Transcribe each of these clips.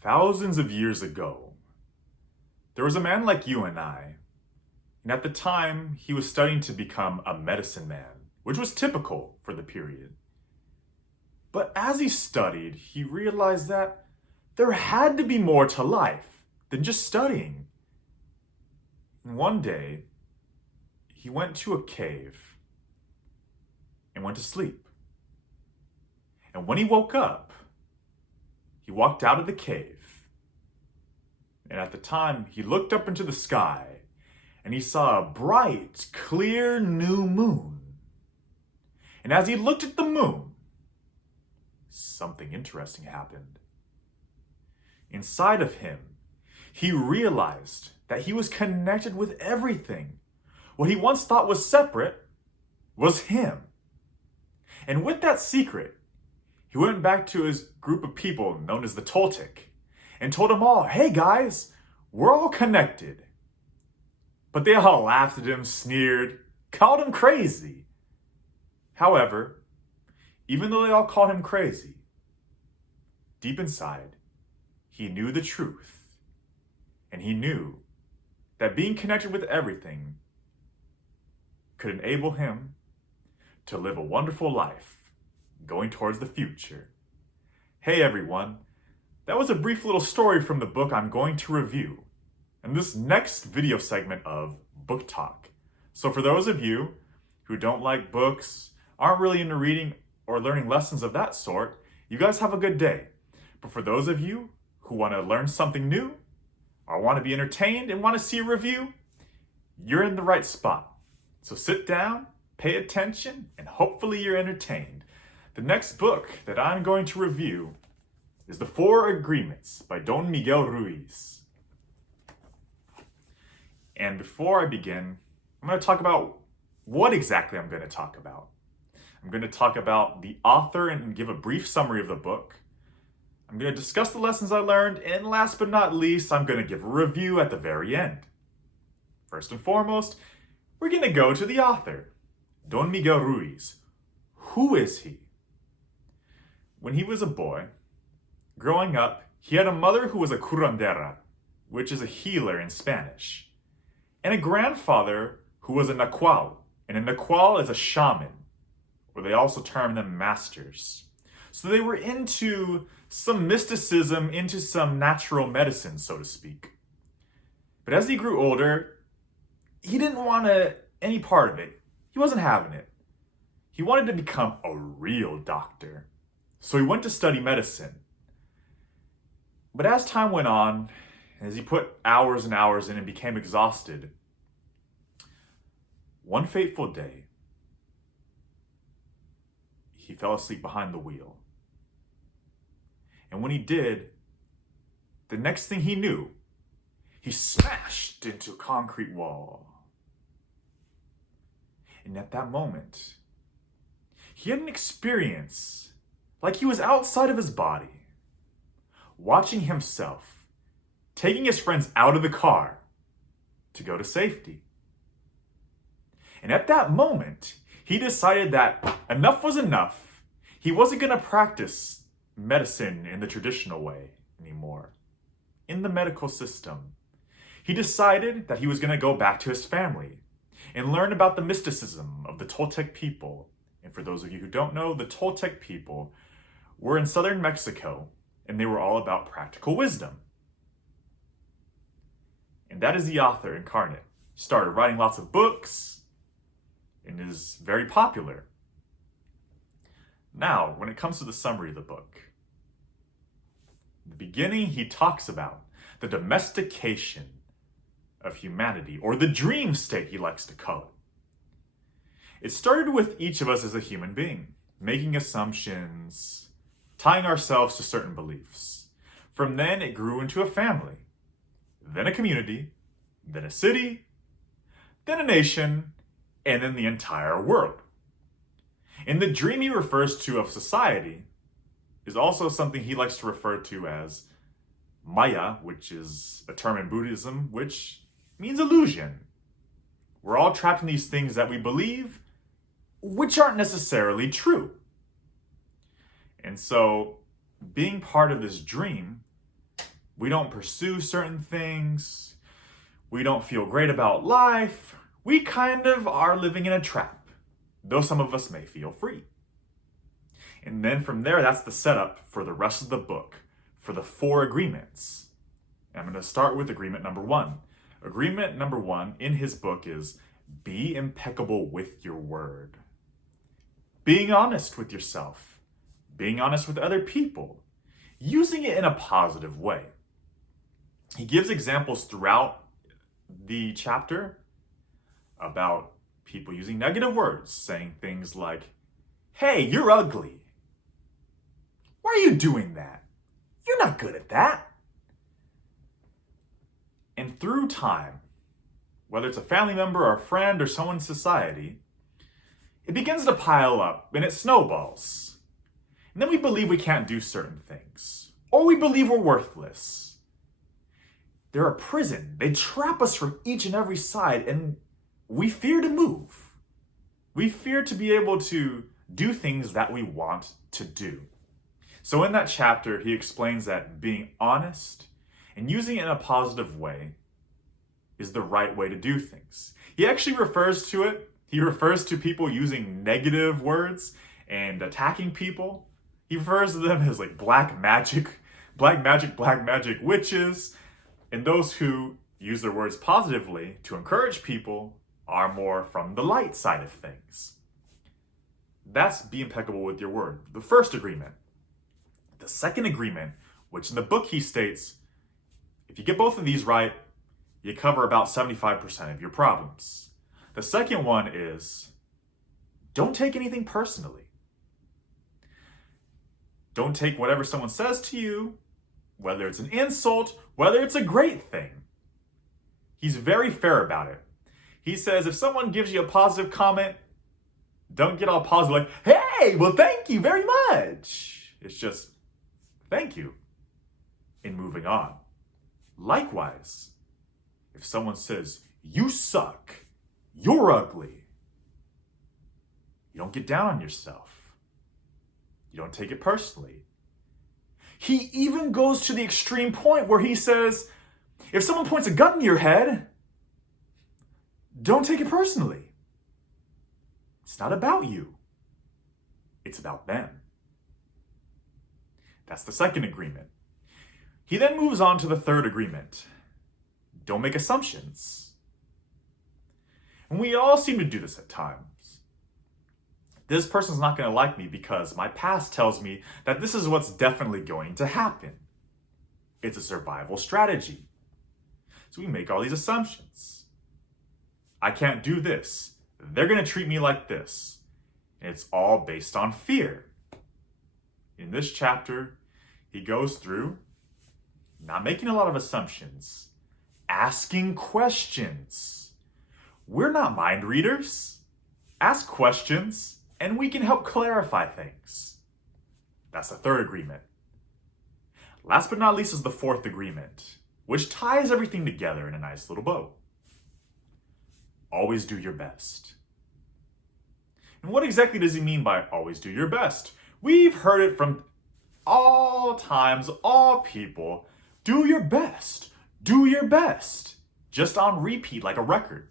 Thousands of years ago, there was a man like you and I, and at the time, he was studying to become a medicine man, which was typical for the period. But as he studied, he realized that there had to be more to life than just studying. And one day, he went to a cave and went to sleep. And when he woke up, he walked out of the cave. And at the time, he looked up into the sky and he saw a bright, clear new moon. And as he looked at the moon, something interesting happened. Inside of him, he realized that he was connected with everything. What he once thought was separate was him. And with that secret, he went back to his group of people known as the Toltec and told them all, "Hey guys, we're all connected." But they all laughed at him, sneered, called him crazy. However, even though they all called him crazy, deep inside, he knew the truth. And he knew that being connected with everything could enable him to live a wonderful life going towards the future. Hey everyone, that was a brief little story from the book I'm going to review in this next video segment of Book Talk. So for those of you who don't like books, aren't really into reading or learning lessons of that sort, you guys have a good day. But for those of you who want to learn something new, or want to be entertained and want to see a review, you're in the right spot. So sit down, pay attention, and hopefully you're entertained. The next book that I'm going to review is The Four Agreements by Don Miguel Ruiz. And before I begin, I'm going to talk about what exactly I'm going to talk about. I'm going to talk about the author and give a brief summary of the book. I'm going to discuss the lessons I learned, and last but not least, I'm going to give a review at the very end. First and foremost, we're going to go to the author, Don Miguel Ruiz. Who is he? When he was a boy, growing up, he had a mother who was a curandera, which is a healer in Spanish, and a grandfather who was a naqual, and a naqual is a shaman, or they also term them masters. So they were into some mysticism, into some natural medicine, so to speak. But as he grew older, he didn't want any part of it. He wasn't having it. He wanted to become a real doctor. So he went to study medicine. But as time went on, as he put hours and hours in and became exhausted, one fateful day, he fell asleep behind the wheel. And when he did, the next thing he knew, he smashed into a concrete wall. And at that moment, he had an experience like he was outside of his body, watching himself, taking his friends out of the car to go to safety. And at that moment, he decided that enough was enough. He wasn't going to practice medicine in the traditional way anymore, in the medical system. He decided that he was going to go back to his family and learn about the mysticism of the Toltec people. And for those of you who don't know, the Toltec people were in southern Mexico, and they were all about practical wisdom. And that is the author incarnate. He started writing lots of books and is very popular. Now, when it comes to the summary of the book, in the beginning, he talks about the domestication of humanity, or the dream state, he likes to call it. It started with each of us as a human being, making assumptions, tying ourselves to certain beliefs. From then, it grew into a family, then a community, then a city, then a nation, and then the entire world. And the dream he refers to of society is also something he likes to refer to as Maya, which is a term in Buddhism, which means illusion. We're all trapped in these things that we believe, which aren't necessarily true. And so, being part of this dream We don't pursue certain things. We don't feel great about life. We kind of are living in a trap, though some of us may feel free. And then from there, that's the setup for the rest of the book, for the 4 agreements. I'm going to start with agreement number 1. Agreement number 1 in his book is be impeccable with your word. Being honest with yourself, being honest with other people, using it in a positive way. He gives examples throughout the chapter about people using negative words, saying things like, hey, you're ugly. Why are you doing that? You're not good at that. And through time, whether it's a family member or a friend or someone in society, it begins to pile up and it snowballs. And then we believe we can't do certain things, or we believe we're worthless. They're a prison. They trap us from each and every side, and we fear to move. We fear to be able to do things that we want to do. So in that chapter, he explains that being honest and using it in a positive way is the right way to do things. He actually refers to it. He refers to people using negative words and attacking people. He refers to them as like black magic witches. And those who use their words positively to encourage people are more from the light side of things. That's be impeccable with your word. The first agreement. The second agreement, which in the book he states, if you get both of these right, you cover about 75% of your problems. The second one is, don't take anything personally. Don't take whatever someone says to you, whether it's an insult, whether it's a great thing. He's very fair about it. He says if someone gives you a positive comment, don't get all positive like, hey, well, thank you very much. It's just, thank you, and moving on. Likewise, if someone says, you suck, you're ugly, you don't get down on yourself. You don't take it personally. He even goes to the extreme point where he says, if someone points a gun to your head, don't take it personally. It's not about you. It's about them. That's the second agreement. He then moves on to the third agreement. Don't make assumptions. And we all seem to do this at times. This person's not going to like me because my past tells me that this is what's definitely going to happen. It's a survival strategy. So we make all these assumptions. I can't do this. They're going to treat me like this. And it's all based on fear. In this chapter, he goes through not making a lot of assumptions, asking questions. We're not mind readers. Ask questions, and we can help clarify things. That's the third agreement. Last but not least is the fourth agreement, which ties everything together in a nice little bow. Always do your best. And what exactly does he mean by always do your best? We've heard it from all times, all people. Do your best. Do your best. Just on repeat like a record.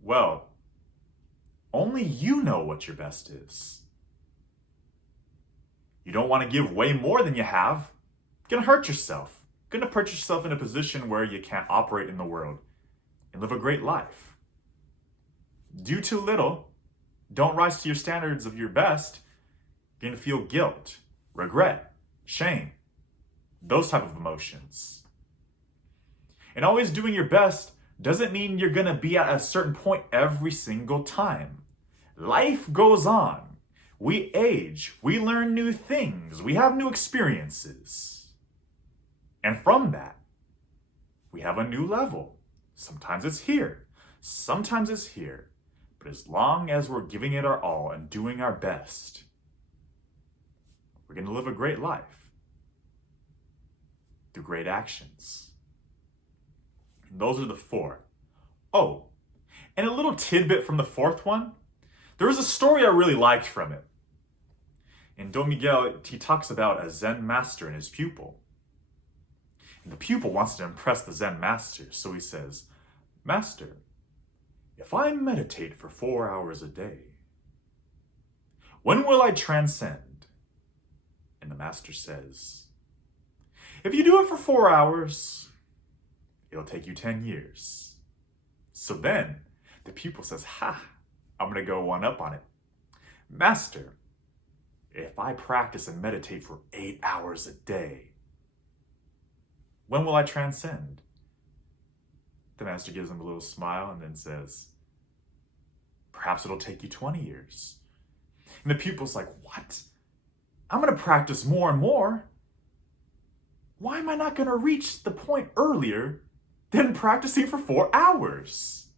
Well, only you know what your best is. You don't want to give way more than you have. You're gonna hurt yourself. You're gonna put yourself in a position where you can't operate in the world and live a great life. Do too little. Don't rise to your standards of your best. You're gonna feel guilt, regret, shame, those type of emotions. And always doing your best doesn't mean you're gonna be at a certain point every single time. Life goes on. We age. We learn new things. We have new experiences. And from that, we have a new level. Sometimes it's here. Sometimes it's here. But as long as we're giving it our all and doing our best, we're going to live a great life through great actions. And those are the 4. Oh, and a little tidbit from the 4th one. There was a story I really liked from it. In Don Miguel, he talks about a Zen master and his pupil. The pupil wants to impress the Zen master, so he says, "Master, if I meditate for 4 hours a day, when will I transcend?" And the master says, "If you do it for 4 hours, it'll take you 10 years. So then the pupil says, I'm going to go one up on it. "Master, if I practice and meditate for 8 hours a day, when will I transcend?" The master gives him a little smile and then says, "Perhaps it'll take you 20 years. And the pupil's like, "What? I'm going to practice more and more. Why am I not going to reach the point earlier than practicing for 4 hours?"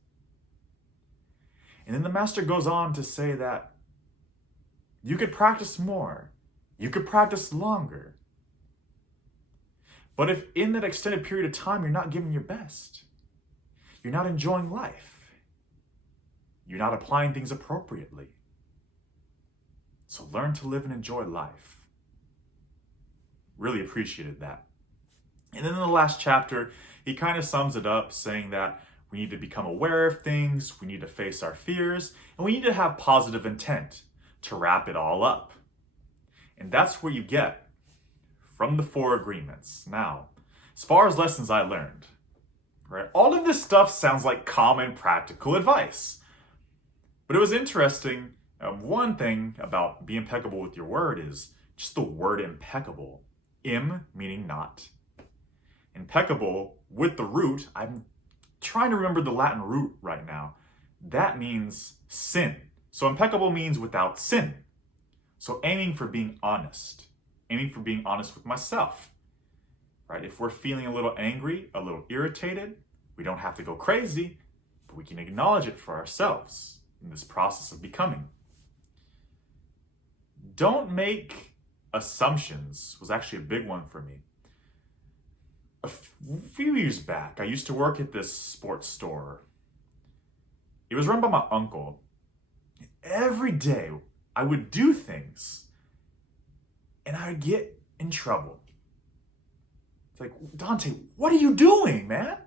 And then the master goes on to say that you could practice more, you could practice longer. But if in that extended period of time you're not giving your best, you're not enjoying life, you're not applying things appropriately. So learn to live and enjoy life. Really appreciated that. And then in the last chapter, he kind of sums it up saying that we need to become aware of things, we need to face our fears, and we need to have positive intent to wrap it all up. And that's where you get from the 4 agreements. Now, as far as lessons I learned, right, all of this stuff sounds like common practical advice. But it was interesting. One thing about be impeccable with your word is just the word impeccable. Im meaning not. Impeccable with the root, I'm trying to remember the Latin root right now. That means sin. So impeccable means without sin. So aiming for being honest with myself, right? If we're feeling a little angry, a little irritated, we don't have to go crazy, but we can acknowledge it for ourselves in this process of becoming. Don't make assumptions was actually a big one for me. A few years back, I used to work at this sports store. It was run by my uncle. Every day, I would do things, and I would get in trouble. It's like, "Dante, what are you doing, man?"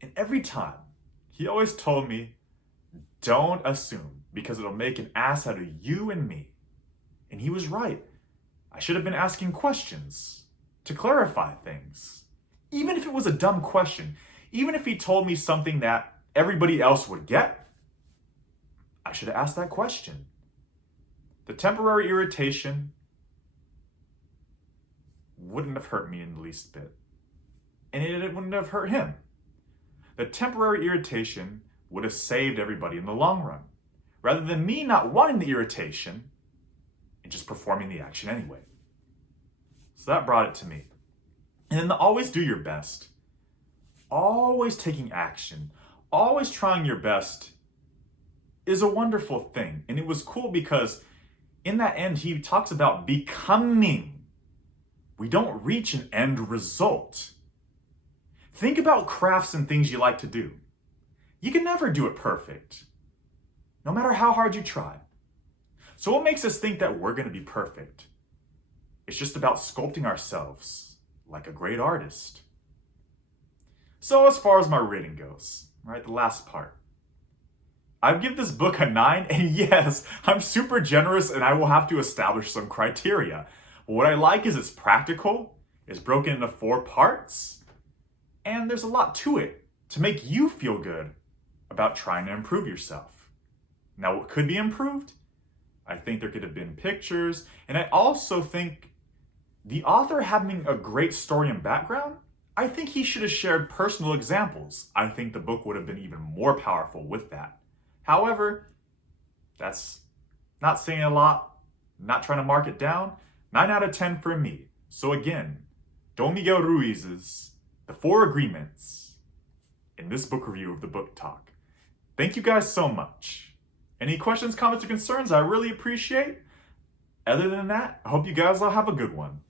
And every time, he always told me, "Don't assume, because it'll make an ass out of you and me." And he was right. I should have been asking questions to clarify things. Even if it was a dumb question, even if he told me something that everybody else would get, I should have asked that question. The temporary irritation wouldn't have hurt me in the least bit. And it wouldn't have hurt him. The temporary irritation would have saved everybody in the long run, rather than me not wanting the irritation and just performing the action anyway. So that brought it to me. And then always do your best. Always taking action. Always trying your best is a wonderful thing. And it was cool because in that end, he talks about becoming. We don't reach an end result. Think about crafts and things you like to do. You can never do it perfect, no matter how hard you try. So what makes us think that we're going to be perfect? It's just about sculpting ourselves like a great artist. So as far as my rating goes, right, the last part, I'd give this book a 9, and yes, I'm super generous and I will have to establish some criteria. But what I like is it's practical, it's broken into 4 parts, and there's a lot to it to make you feel good about trying to improve yourself. Now, what could be improved? I think there could have been pictures, and I also think the author having a great story and background, I think he should have shared personal examples. I think the book would have been even more powerful with that. However, that's not saying a lot, not trying to mark it down. 9 out of 10 for me. So again, Don Miguel Ruiz's The 4 Agreements in this book review of the Book Talk. Thank you guys so much. Any questions, comments, or concerns, I really appreciate. Other than that, I hope you guys all have a good one.